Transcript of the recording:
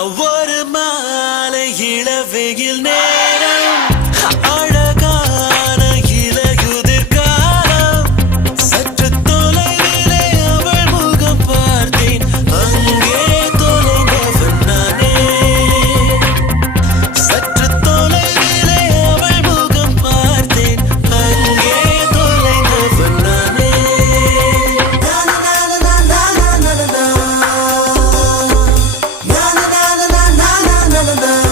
ஒரு மாலை இளவெயில் நேரம் அழகான இலையுதிர் காலம் சற்று தொலைவிலே அவள் முகம் பார்த்தேன் அங்கே தொலைந்தவன் நானே சற்று தொலைவிலே அவள் முகம் பார்த்தேன் அங்கே தொலைந்தவன் நானே la la la